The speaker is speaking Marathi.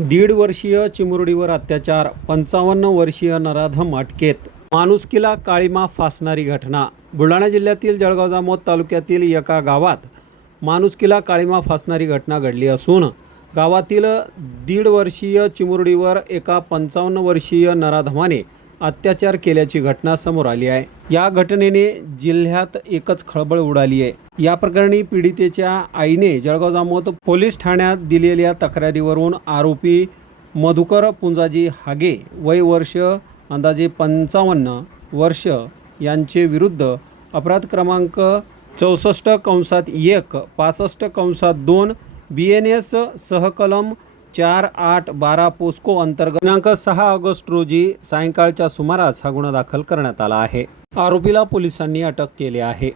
दीड वर्षीय चिमुरडीवर अत्याचार पंचावन्न वर्षीय नराधम अटकेत. माणुसकीला काळीमा फासणारी घटना. बुलढाणा जिल्ह्यातील जळगाव जामोद तालुक्यातील एका गावात माणुसकीला काळीमा फासणारी घटना घडली असून गावातील दीड वर्षीय चिमुरडीवर एका पंचावन्न वर्षीय नराधमाने अत्याचार केल्याची घटना समोर आली आहे. या घटनेने जिल्ह्यात एकच खळबळ उडाली आहे. या प्रकरणी पीडितेच्या आईने जळगाव जामोद पोलीस ठाण्यात दिलेल्या तक्रारीवरून आरोपी मधुकर पुंजाजी हागे वय वर्ष अंदाजे पंचावन्न वर्ष यांचे विरुद्ध अपराध क्रमांक चौसष्ट कंसात एक पासष्ट कंसात दोन बी एन एस सहकलम चार आठ बारा पोस्को अंतर्गत दिनांक सहा ऑगस्ट रोजी सायंकाळच्या सुमारास हा गुन्हा दाखल करण्यात आला आहे. आरोपीला पोलिसांनी अटक केली आहे.